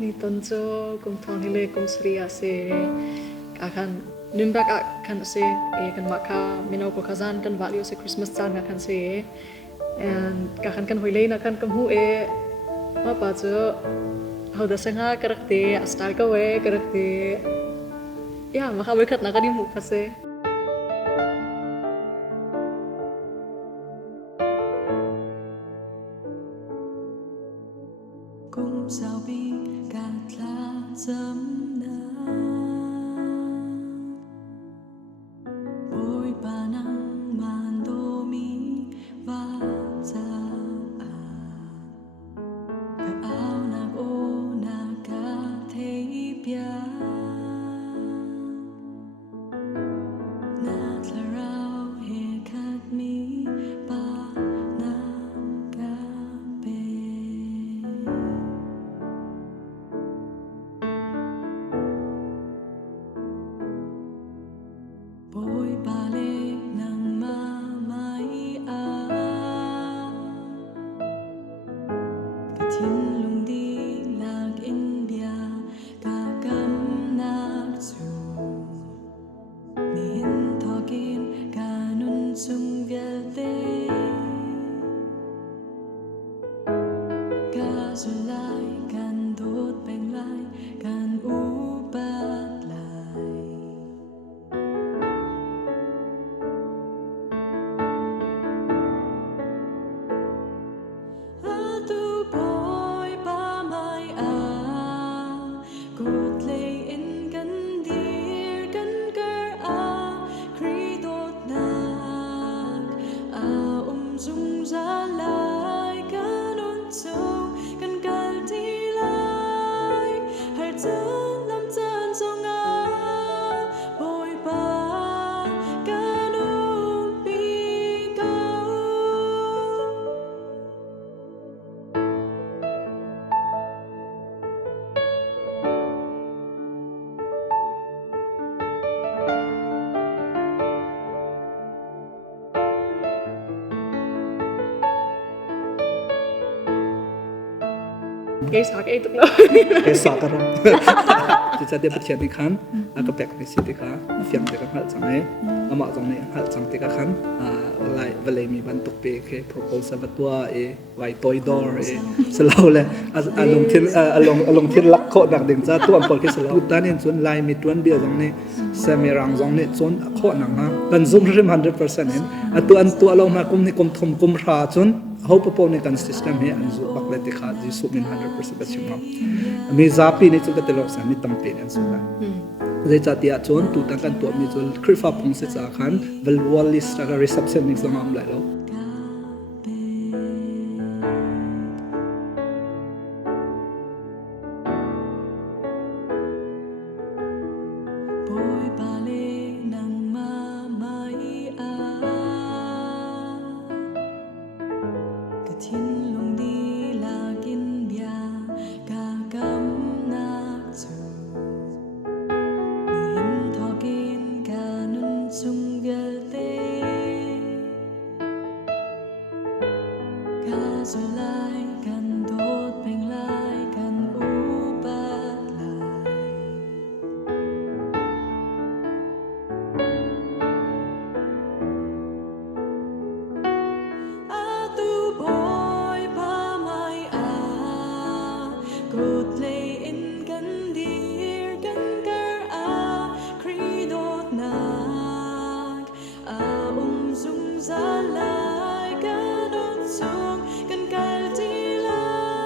ni tonjo kum thong hile kum sriya se akan nimbak akan se kan maka minau ko khazan kan value se Christmas chan akan se and kakan kan hoile na kan kamhu ma pa jo how da sanga karakte astal ka we karakte ya maka berkat na kadi mu pase saupi thlacamnak BAWIPA Nangmah aunak aunak theih piak na Thlarau he khatmi BAWIPA Nangmah hmaiah thinlung dihlak kamnak Nihin nunchung vialte zulh dawt peng upat Atu BAWIPA tleih Khrih Dawtnak zungzal nunchung zongah BAWIPA cái sao cái tục đó cái sao đó chỉ cho dia berciat ikan agak pek di situ kan fiang dia kan hal sangai lama sangai hal sang tiga kan lai boleh mi bantuk pe ke proposal betua vai toy door selalu le along thinlak kho nak ding cha tu ampol ke selalu tan in chun lai mi tuan bia jong ne semirang jong ne chun kho nang ha kan zoom rim 100% in atu lawmh kum ni kum thum kum ra chun hope upon the system here and so baklet kha ji submin 100% bachima mi zapi ni chu ka telok sa mi tampe an so na ze cha tia chon tu ta kan to mi chul khrifa phung se cha khan vel wall list ka reception ni sangam lai lo BAWIPA Nangmah hmaiah thinlung dihlak kamnak Nihin nunchung vialte zulh dawt peng upat Atu BAWIPA hmaiah tleih Khrih Dawtnak zungzal nunchung dihlak